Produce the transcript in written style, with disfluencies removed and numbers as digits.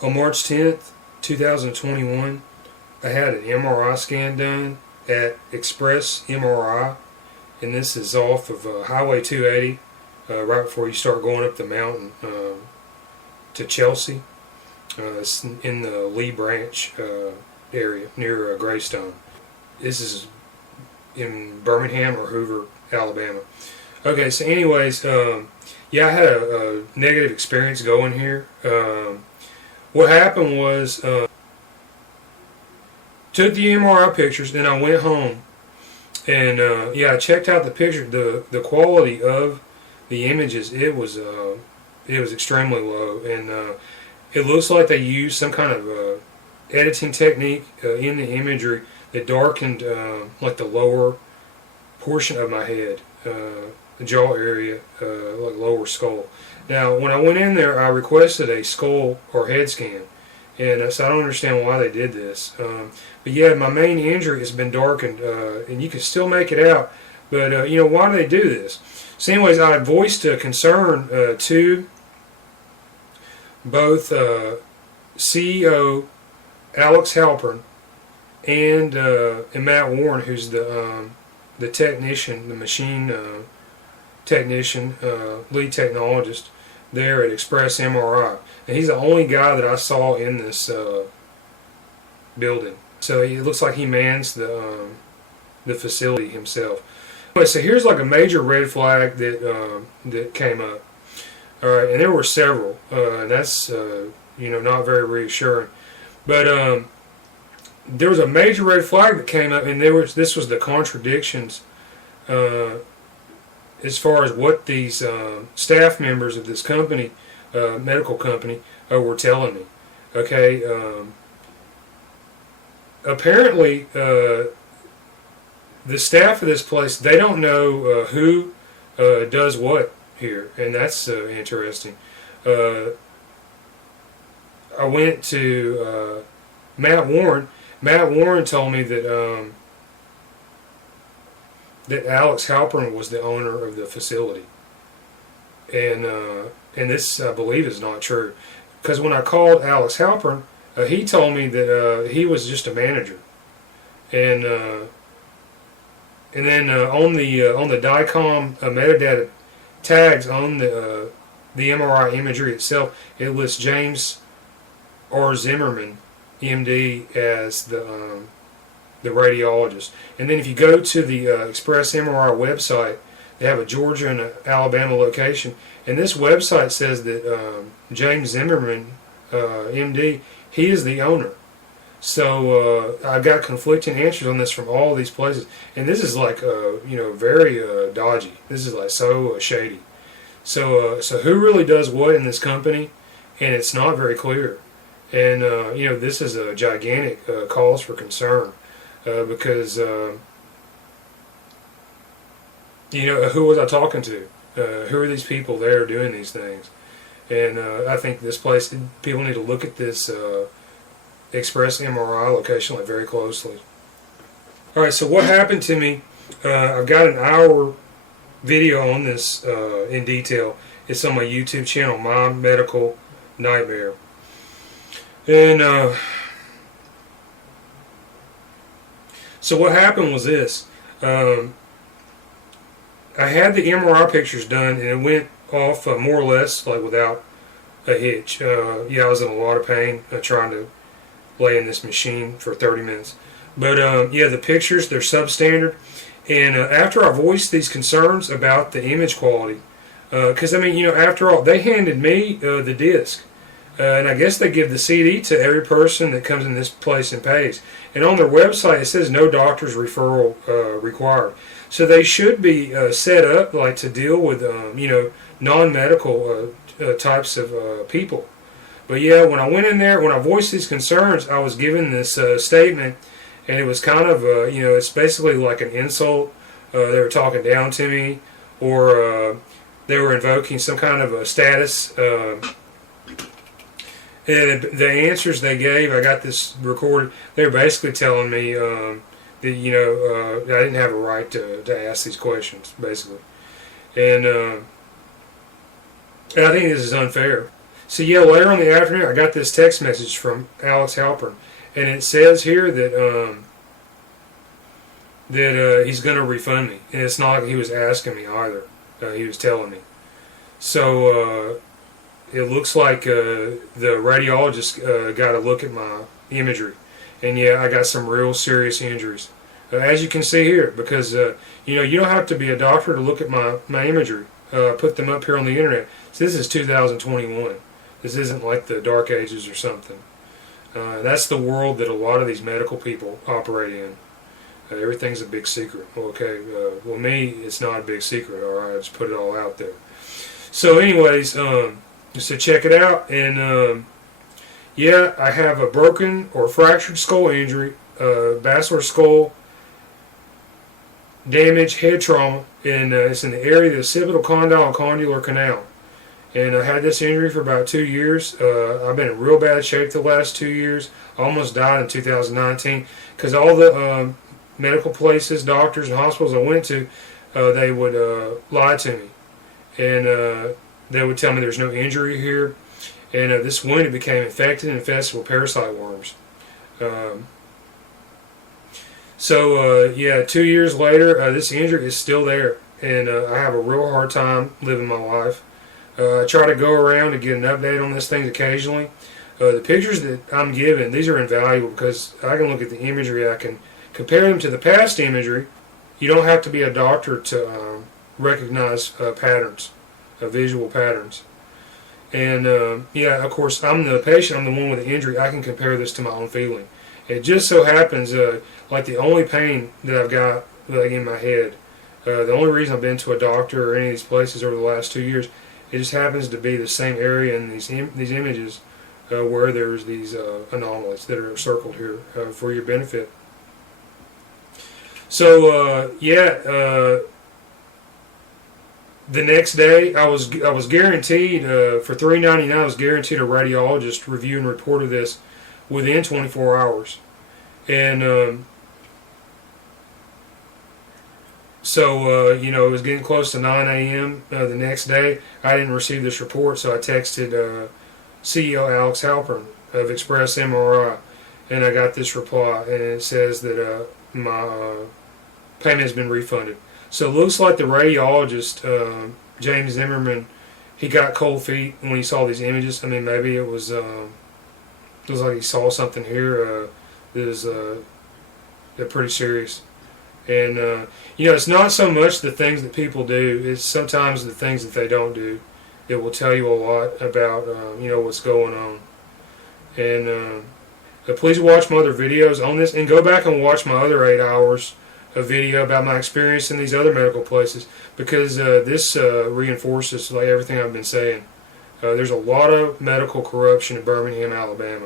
On March 10th, 2021, I had an MRI scan done at Express MRI, and this is off of Highway 280, right before you start going up the mountain to Chelsea. It's in the Lee Branch area near Greystone. This is in Birmingham or Hoover, Alabama. Okay, so anyways, yeah, I had a negative experience going here. What happened was, took the MRI pictures, then I went home, and yeah, I checked out the picture. The quality of the images, it was extremely low, and it looks like they used some kind of editing technique in the imagery that darkened like the lower portion of my head, the jaw area, like lower skull. Now, when I went in there, I requested a skull or head scan, and so I don't understand why they did this. But yeah, my main injury has been darkened, and you can still make it out. But you know, why do they do this? So, anyways, I voiced a concern to both CEO Alex Halpern and Matt Warren, who's the technician, the machine technician, lead technologist there at Express MRI, and he's the only guy that I saw in this building. So it looks like he mans the facility himself. Anyway, so here's like a major red flag that came up. All right, and there were several, and that's you know, not very reassuring. But there was a major red flag that came up, and this was the contradictions as far as what these staff members of this company, medical company, were telling me. Okay, apparently the staff of this place, they don't know who does what here, and that's interesting. I went to Matt Warren. Matt Warren told me that that Alex Halpern was the owner of the facility, and this, I believe, is not true, because when I called Alex Halpern, he told me that he was just a manager, and then on the DICOM metadata tags on the MRI imagery itself, it lists James R. Zimmerman MD as the radiologist. And then if you go to the Express MRI website, they have a Georgia and Alabama location, and this website says that James Zimmerman MD, he is the owner. So I've got conflicting answers on this from all these places, and this is like you know, very dodgy. This is like so shady. So who really does what in this company? And it's not very clear. And you know, this is a gigantic cause for concern, because you know, who was I talking to? Who are these people there doing these things? And I think this place, people need to look at this Express MRI location like very closely. All right, so what happened to me? I've got an hour video on this in detail. It's on my YouTube channel, My Medical Nightmare. And so what happened was this. I had the MRI pictures done, and it went off more or less like without a hitch. Yeah, I was in a lot of pain trying to lay in this machine for 30 minutes. But yeah, the pictures, they're substandard. And after I voiced these concerns about the image quality, because I mean, you know, after all, they handed me the disc. And I guess they give the CD to every person that comes in this place and pays. And on their website, it says no doctor's referral required. So they should be set up like to deal with you know, non-medical types of people. But yeah, when I went in there, when I voiced these concerns, I was given this statement, and it was kind of you know, it's basically like an insult. They were talking down to me, or they were invoking some kind of a status. And the answers they gave, I got this recorded. They were basically telling me that, you know, I didn't have a right to ask these questions, basically. And I think this is unfair. So yeah, later on in the afternoon, I got this text message from Alex Halpern, and it says here that he's going to refund me, and it's not like he was asking me either. He was telling me. So it looks like the radiologist got a look at my imagery, and yeah, I got some real serious injuries, as you can see here. Because you know, you don't have to be a doctor to look at my imagery. I put them up here on the internet. So this is 2021. This isn't like the Dark Ages or something. That's the world that a lot of these medical people operate in. Everything's a big secret. Okay, well, me, it's not a big secret. All right, I just put it all out there. So, anyways, so check it out. And yeah, I have a broken or fractured skull injury, basilar skull damage, head trauma, and it's in the area of the occipital, condyle, and condylar canal. And I had this injury for about 2 years. I've been in real bad shape the last 2 years. I almost died in 2019 because all the medical places, doctors, and hospitals I went to, they would lie to me. And they would tell me there's no injury here. And this wound, it became infected and infested with parasite worms. Yeah, 2 years later, this injury is still there. And I have a real hard time living my life. I try to go around and get an update on this thing occasionally. The pictures that I'm given, these are invaluable because I can look at the imagery. I can compare them to the past imagery. You don't have to be a doctor to recognize patterns, visual patterns. And yeah, of course, I'm the patient. I'm the one with the injury. I can compare this to my own feeling. It just so happens, like the only pain that I've got like in my head, the only reason I've been to a doctor or any of these places over the last 2 years, it just happens to be the same area in these images where there's these anomalies that are circled here for your benefit. So yeah, the next day I was guaranteed for $3.99. I was guaranteed a radiologist review and report of this within 24 hours, and so you know, it was getting close to 9 a.m. The next day. I didn't receive this report, so I texted CEO Alex Halpern of EXPRESS MRI, and I got this reply, and it says that my payment has been refunded. So it looks like the radiologist, James Zimmerman, he got cold feet when he saw these images. I mean, maybe it was like he saw something here that is pretty serious. And you know, it's not so much the things that people do; it's sometimes the things that they don't do that will tell you a lot about you know, what's going on. And please watch my other videos on this, and go back and watch my other 8 hours of video about my experience in these other medical places, because this reinforces like everything I've been saying. There's a lot of medical corruption in Birmingham, Alabama.